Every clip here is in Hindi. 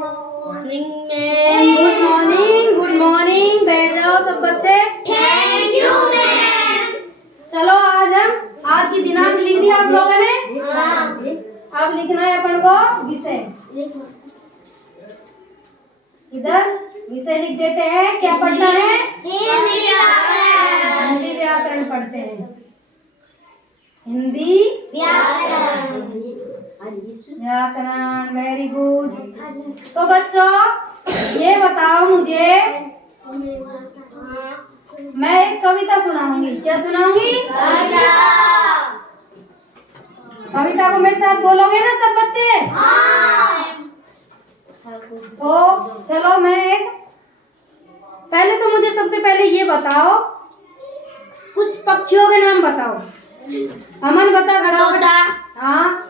Morning ma'am. Good morning, good morning. बैठ जाओ सब बच्चे। Thank you ma'am. चलो आज की दिनांक लिख दिया आप लोगों ने? हाँ। अब लिखना है अपन को विषय। इधर विषय लिख देते हैं। क्या पढ़ना है? हिंदी व्याकरण पढ़ते हैं। हिंदी व्याकरण, वेरी गुड। तो बच्चों ये बताओ मुझे, मैं एक कविता सुनाऊंगी। क्या सुनाऊंगी? कविता को मेरे साथ बोलोगे ना सब बच्चे? तो चलो पहले तो मुझे सबसे पहले ये बताओ, कुछ पक्षियों के नाम बताओ। अमन बता खड़ा हो। तोता। हाँ,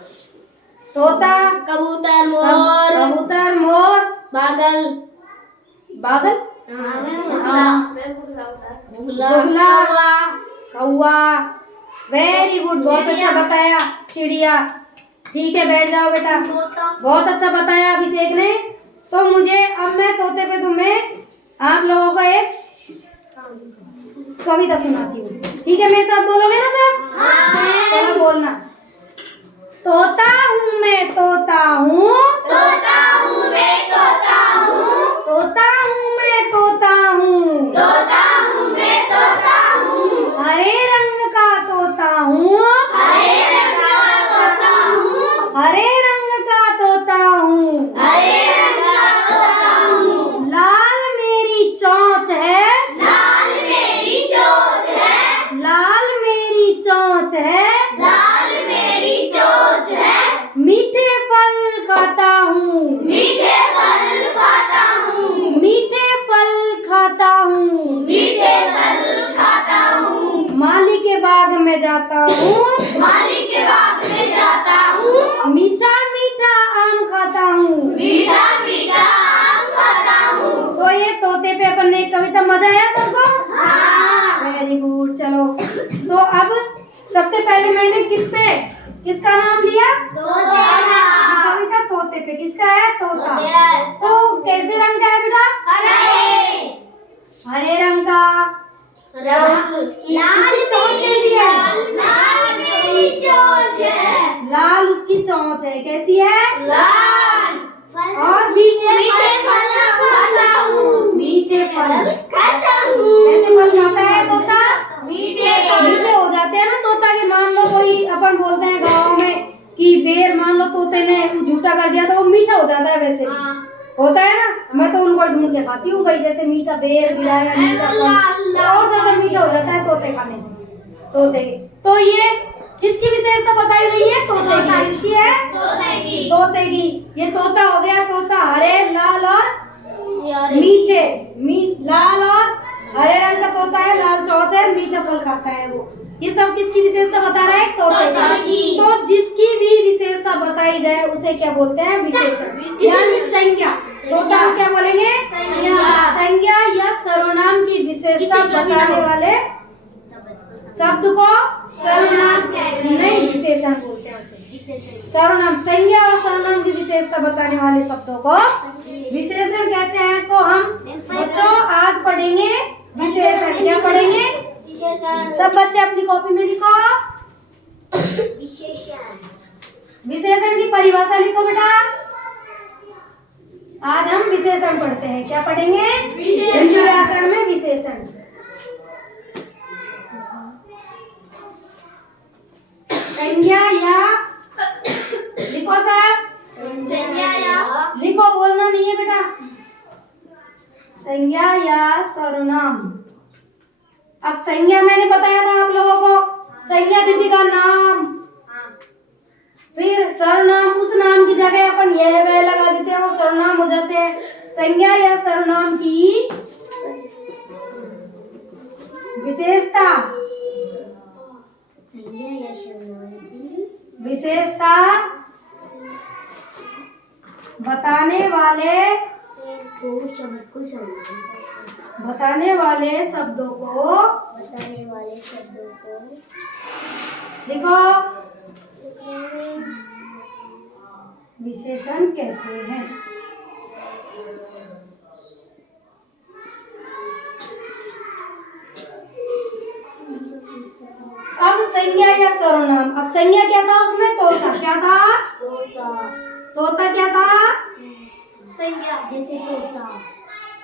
तोता, कबूतर, मोर, कबूतर, मोर, बादल, बादल, बुगला, कौवा। वेरी गुड, बहुत अच्छा बताया। चिड़िया। ठीक है, बैठ जाओ बेटा। बहुत अच्छा बताया अभिषेक ने। तो मुझे अब मैं तोते पे तुम्हें आप लोगों को एक कविता सुनाती हूँ। ठीक है, मेरे साथ बोलोगे ना सब? चलो बोलना। तोता हूँ मैं, तोता हूँ, तोता हूँ मैं, तोता हूँ, तोता हूँ मैं, तोता हूँ, तोता हूँ मैं, तोता हूँ, हरे रंग का तोता हूँ, हरे रंग का तोता हूँ, हरे रंग का तोता हूँ, हरे रंग का तोता हूँ, लाल मेरी चोंच है, लाल मेरी चोंच है, लाल मेरी चोंच है, लाल मेरी चोंच है, मीठे फल खाता हूँ, मीठे फल खाता हूँ, मीठे फल खाता हूँ, मीठे फल खाता हूँ, माली के बाग में जाता हूँ, माली के बाग में जाता हूँ, मीठा मीठा आम खाता हूँ। मीठा मीठा आम खाता हूँ। तो ये तोते पे अपन ने एक कविता, मजा आया सबको? हाँ। Very good. चलो तो अब सबसे पहले मैंने किसका नाम लिया? कविता तोते पे। किसका है? तोता। तो कैसे रंग का है बेटा? हरे रंग का। लाल चोंच कैसी है? लाल मेरी चोंच है। लाल उसकी चोंच है। कैसी है? लाल। और मीठे फल खाता हूँ। मीठे फल खाता हूँ। कैसे फल खाता है तोता? मीठे फल। मीठे हो जाते हैं ना तोता के। मान लो कोई अपन बोलते हैं गाँव में कि बेर, मान लो तोते ने झूठा कर दिया तो वो मीठा हो जाता है। वैसे होता है ना। मैं तो उनको ढूंढ के खाती हूँ भाई, जैसे मीठा बेर गिराया, मीठा फल और ज्यादा मीठा हो जाता है तोते खाने से। तोते के तो ये किसकी विशेषता बताई गई है? तोते की। किसकी है? तोते की। ये तोता हो गया। तोता हरे, लाल और मीठे। लाल और हरे रंग का तोता है, लाल चोंच है, मीठा फल खाता है वो। ये सब किसकी विशेषता बता रहा है? तोते की। तो जिसकी भी विशेषता बताई जाए उसे क्या बोलते हैं? विशेषण, यानी संज्ञा। तोता हम क्या बोलेंगे? संज्ञा या सर्वनाम की विशेषता बताने वाले शब्द को सर्वनाम नहीं, विशेषण बोलते हैं उसे। सर्वनाम, संज्ञा और सर्वनाम की विशेषता बताने वाले शब्दों को विशेषण कहते हैं। तो हम बच्चों आज पढ़ेंगे विशेषण। क्या पढ़ेंगे? सब बच्चे अपनी कॉपी में लिखो। विशेषण की परिभाषा लिखो बेटा। आज हम विशेषण पढ़ते हैं। क्या पढ़ेंगे? हिंदी व्याकरण में विशेषण। संज्ञा या लिखो सर। संज्ञा या लिखो, बोलना नहीं है बेटा। संज्ञा या सर्वनाम। अब संज्ञा मैंने बताया था आप लोगों को, संज्ञा किसी का नाम। फिर सर्वनाम, उस नाम की जगह अपन यह वह लगा देते हैं, वो सर्वनाम हो जाते हैं। संज्ञा या सर्वनाम की विशेषता, विशेषता बताने वाले शब्दों को लिखो, विशेषण कहते हैं। अब संज्ञा या सर्वनाम। अब संज्ञा क्या था उसमें? तोता। क्या था? तोता क्या था? संज्ञा जैसे तोता,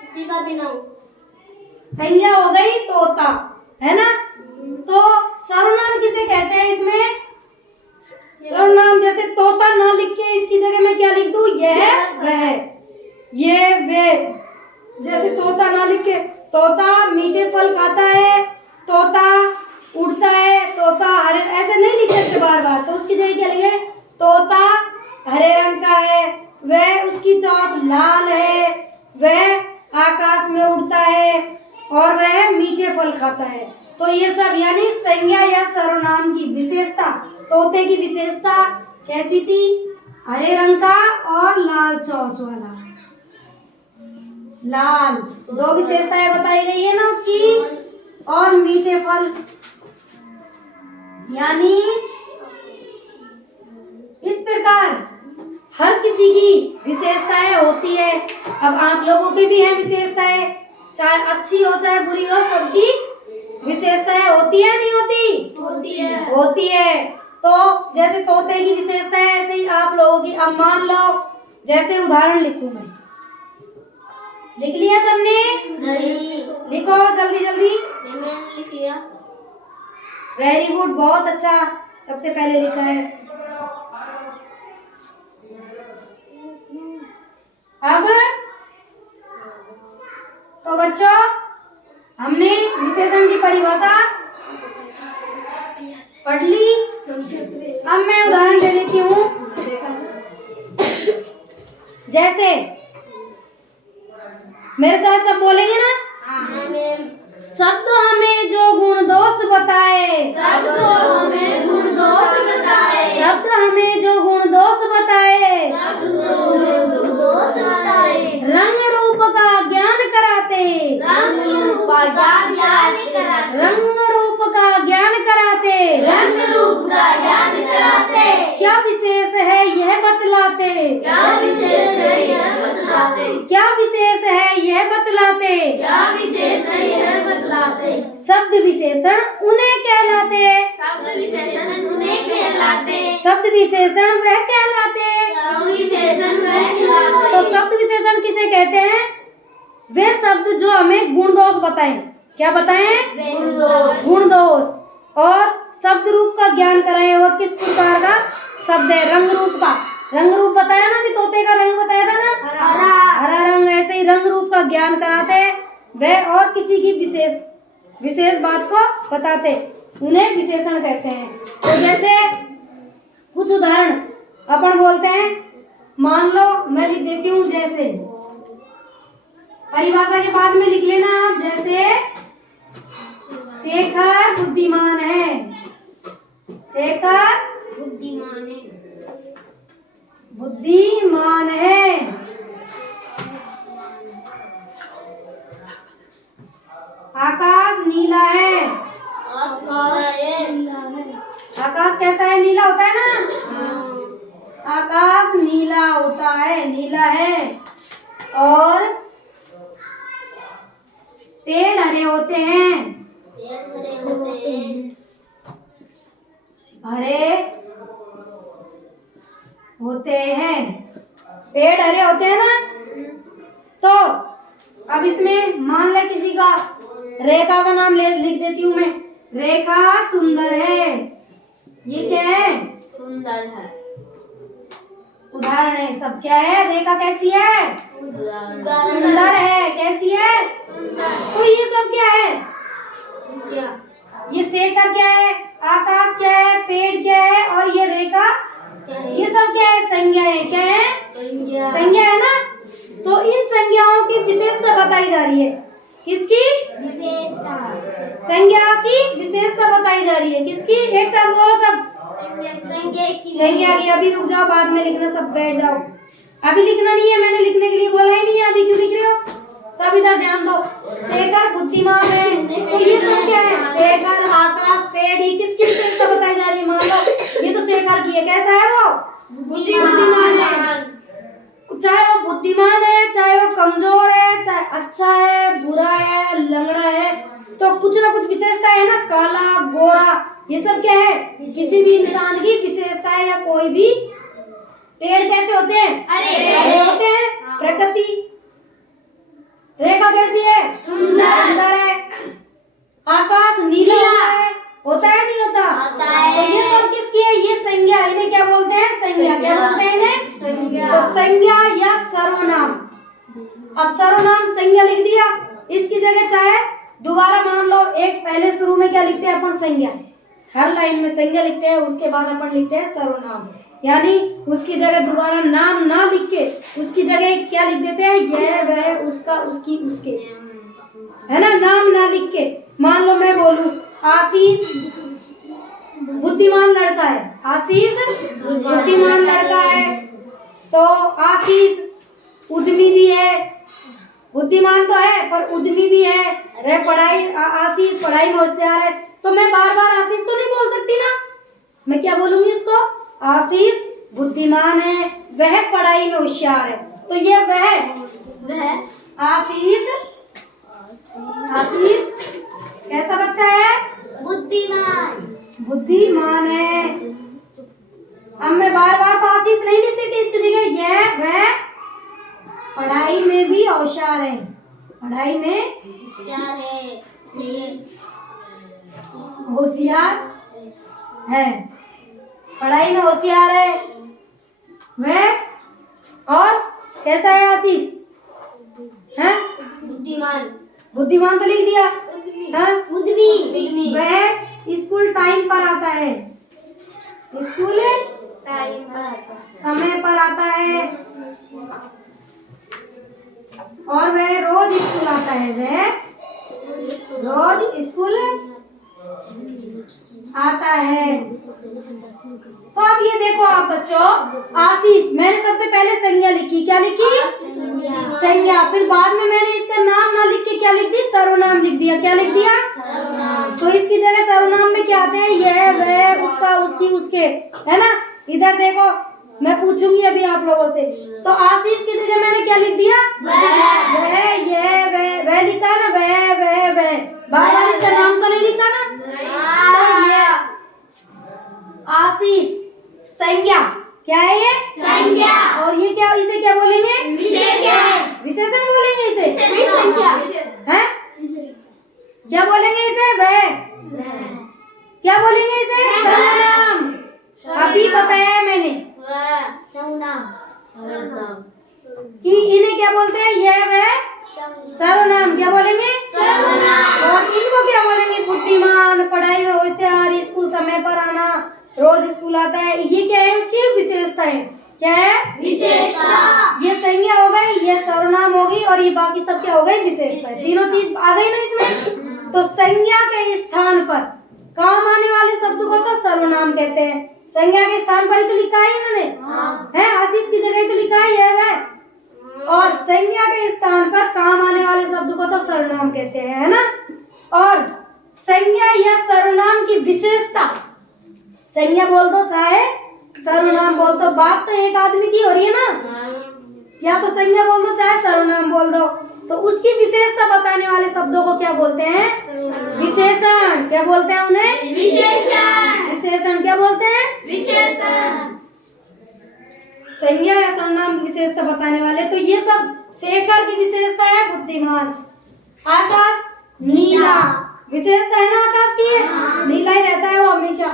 उसी का भी नाम। संज्ञा हो गई तोता, है ना? तो सर्वनाम किसे कहते हैं इसमें? सर्वनाम जैसे तोता ना लिख के इसकी जगह मैं क्या लिख दूं? यह वह, ये वे। जैसे तोता ना लिख के, तोता मीठे फल खाता है, तोता उड़ता है, तोता हरे, ऐसे नहीं लिख सकते बार बार। तो उसकी जगह क्या लिखे? तोता हरे रंग का है, वह उसकी चोंच लाल है, वह आकाश में उड़ता है और वह मीठे फल खाता है। तो ये सब यानी संज्ञा या सर्वनाम की विशेषता। तोते की विशेषता कैसी थी? हरे रंग का और लाल चोंच वाला। लाल, दो विशेषताएं बताई गई है ना उसकी। और मीठे फल, यानी इस प्रकार हर किसी की विशेषताएं होती है। अब आप लोगों की भी है विशेषताएं, चाहे अच्छी हो चाहे बुरी हो, सबकी विशेषताएं होती है नहीं होती? होती है। तो जैसे तोते की विशेषता है, ऐसे ही आप लोगों की। अब मान लो, जैसे उदाहरण लिखूं मैं, लिख लिया सबने? नहीं। लिखो जल्दी जल्दी। मैंने लिख लिया। वेरी गुड, बहुत अच्छा, सबसे पहले लिखा है। अब तो बच्चों, हमने विशेषण की परिभाषा पढ़ ली। अब मैं उदाहरण ले लेती हूँ। जैसे मेरे साथ सब बोलेंगे ना? शब्द हमें जो गुण दोष बताए, शब्द हमें गुण दोष बताए, शब्द हमें जो गुण दोष बताए, दोष बताए, रंग रूप का ज्ञान कराते, रंग रूप का ज्ञान कराते, रंग रूप का ज्ञान कराते, रंग रूप का ज्ञान कराते, क्या विशेष है यह बतलाते, क्या विशेष है यह बतलाते, क्या विशेष है यह बतलाते, क्या विशेष है यह बतलाते, शब्द विशेषण उन्हें कहलाते, शब्द विशेषण उन्हें कहलाते, शब्द विशेषण वह कहलाते। शब्द विशेषण वह कहलाते। तो शब्द विशेषण किसे कहते हैं? वे शब्द जो हमें गुण दोष बताएं। क्या बताएं? गुण दोष। और शब्द रूप का ज्ञान कराएं। वह किस प्रकार का शब्द है? रंग रूप का। रंग रूप बताया ना, कि तोते का रंग बताया था ना, हरा रंग। ऐसे ही रंग रूप का ज्ञान कराते वह, और किसी की विशेष बात को बताते, उन्हें विशेषण कहते हैं। तो जैसे कुछ उदाहरण अपन बोलते हैं, मान लो मैं लिख देती हूँ। जैसे परिभाषा के बाद में लिख लेना आप। जैसे शेखर बुद्धिमान है, शेखर बुद्धिमान है, बुद्धिमान है। आकाश नीला है, आकाश कैसा है? नीला होता है ना, आकाश नीला होता है, नीला है। और पेड़ हरे होते हैं, हरे होते हैं, पेड़ हरे होते हैं ना। तो अब इसमें मान ले किसी का, रेखा का नाम लिख देती हूँ मैं। रेखा सुंदर है। ये क्या है? सुंदर है, उदाहरण है सब। क्या है? रेखा कैसी है? सुंदर है। कैसी है? तो ये सब क्या है? क्या? ये शेखर क्या है? आकाश क्या है? पेड़ क्या है? और ये रेखा, ये सब क्या है? संज्ञा है। क्या है? संज्ञा है ना। तो इन संज्ञाओं की विशेषता बताई जा रही है। किसकी विशेषता? संज्ञा की विशेषता बताई जा रही है। किसकी? एक साथ बोलो सब। संज्ञा की। अभी रुक जाओ, बाद में लिखना, सब बैठ जाओ। अभी लिखना नहीं है, मैंने लिखने के लिए बोला ही नहीं है। अभी क्यों लिख रहे हो? सब इधर ध्यान दो। शेखर बुद्धिमान है, तो ये सब क्या है? शेखर, आकाश, पेड़, ये किसकी विशेषता बताई जा रही है? मान लो ये तो शेखर की है। कैसा है वो? बुद्धिमान है। चाहे वो बुद्धिमान है, चाहे वो कमजोर है, चाहे अच्छा है, बुरा है, लंगड़ा है, तो कुछ ना कुछ विशेषता है ना, काला, गोरा, ये सब क्या है? किसी भी इंसान की विशेषता है। या कोई भी पेड़ कैसे होते हैं? हरे होते हैं। प्रकृति रेखा कैसी है? सुंदर है। आकाश नीला होता है नहीं होता? तो ये सब किसकी है? ये संज्ञा, इन्हें क्या बोलते हैं? संज्ञा। क्या बोलते हैं इन्हें? तो संज्ञा या सर्वनाम। अब सर्वनाम संज्ञा लिख दिया, इसकी जगह चाहे दोबारा मान लो, एक पहले शुरू में क्या लिखते हैं अपन? संज्ञा। हर लाइन में संज्ञा लिखते हैं, उसके बाद अपन लिखते हैं सर्वनाम। यानी उसकी जगह दोबारा नाम ना लिख के उसकी जगह क्या लिख देते हैं? यह, वह, उसका, उसकी, उसके, है ना, नाम ना लिख के। मान लो मैं बोलूं आशीष बुद्धिमान लड़का है। आशीष बुद्धिमान लड़का है, तो आशीष उद्यमी भी है। बुद्धिमान तो है पर उद्यमी भी है। वह पढ़ाई, आशीष पढ़ाई में होशियार है। तो मैं बार बार आशीष तो नहीं बोल सकती ना, मैं क्या बोलूंगी उसको? आशीष बुद्धिमान है, वह पढ़ाई में होशियार है। तो ये वह आशीष कैसा बच्चा है? बुद्धिमान है। अब मैं बार बार तो आशीष नहीं लिख सकती, इसकी जगह यह वह पढ़ाई में भी होशियार है। पढ़ाई में होशियार है, पढ़ाई में होशियार है वह। और कैसा है आशीष? है बुद्धिमान तो लिख दिया। वह स्कूल टाइम पर आता है। स्कूल समय पर आता है। और वह रोज स्कूल आता है। वह रोज स्कूल आता है। तो अब ये देखो आप बच्चों, आशीष, मैंने सबसे पहले संज्ञा लिखी। क्या लिखी? संज्ञा। फिर बाद में मैंने इसका नाम ना लिख के क्या लिख दी? सर्वनाम लिख दिया। क्या लिख दिया? तो इसकी जगह सर्वनाम में क्या आते हैं? यह, वह, उसका, उसकी, उसके, है ना। इधर देखो, मैं पूछूंगी अभी आप लोगों से, तो आशीष की जगह मैंने क्या लिख दिया? वह, यह, वह लिखा ना, वह। बार बार इसका नाम तो नहीं लिखा ना। तो ये आशीष संज्ञा। क्या है ये? संज्ञा। और ये क्या, इसे क्या बोलेंगे? विशेषण। विशेषण बोलेंगे इसे। हैं? क्या बोलेंगे इसे? वह। क्या बोलेंगे इसे? सर्वनाम। अभी बताया है मैंने कि इन्हें क्या बोलते हैं? यह, वह, सर्वनाम। क्या बोलेंगे? सर्वनाम। और इनको क्या बोलेंगे? बुद्धिमान, पढ़ाई में होशियार, स्कूल समय पर आना, रोज स्कूल आता है। ये क्या है? उसकी विशेषता है। क्या है? विशेषता। ये संज्ञा हो गई, ये सर्वनाम होगी, और ये बाकी सब क्या हो गई? विशेषता। तीनों चीज आ गई ना इसमें। तो संज्ञा के स्थान पर काम आने वाले शब्द को तो सर्वनाम कहते हैं। संज्ञा के स्थान पर ही तो लिखा है इन्होंने, है आशीष की जगह ही तो लिखा है वह। और संज्ञा के स्थान पर काम आने वाले शब्द को तो सर्वनाम कहते हैं, है ना। और संज्ञा या सर्वनाम की विशेषता, संज्ञा बोल दो चाहे सर्वनाम बोल दो, बात तो एक आदमी की हो रही है ना। या तो संज्ञा बोल दो चाहे सर्वनाम बोल दो, तो उसकी विशेषता बताने वाले शब्दों को क्या बोलते हैं? विशेषण। क्या बोलते हैं उन्हें? विशेषण। विशेषण क्या बोलते हैं? विशेषण। संज्ञा या सर्वनाम की विशेषता बताने वाले। तो ये सब शेखर की विशेषता है बुद्धिमान। आकाश नीला, विशेषता है ना आकाश की, नीला ही रहता है वो हमेशा।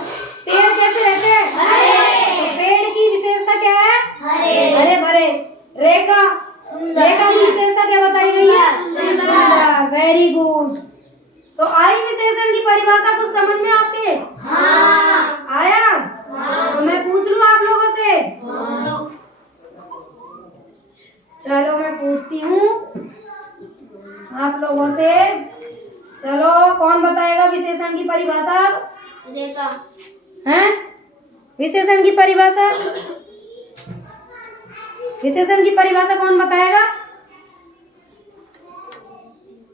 पेड़ कैसे रहते हैं? हरे। तो पेड़ की विशेषता क्या है? हरे भरे। रेखा, रेखा की विशेषता क्या बताई गई है? सुंदर। Very good. तो आई विशेषण की परिभाषा कुछ समझ में आपके? आया? तो मैं पूछ लूं आप लोगों से? चलो मैं पूछती हूँ आप लोगों से। चलो कौन बताएगा विशेषण की परिभाषा? रेखा। हैं? विशेषण की परिभाषा, विशेषण की परिभाषा कौन बताएगा?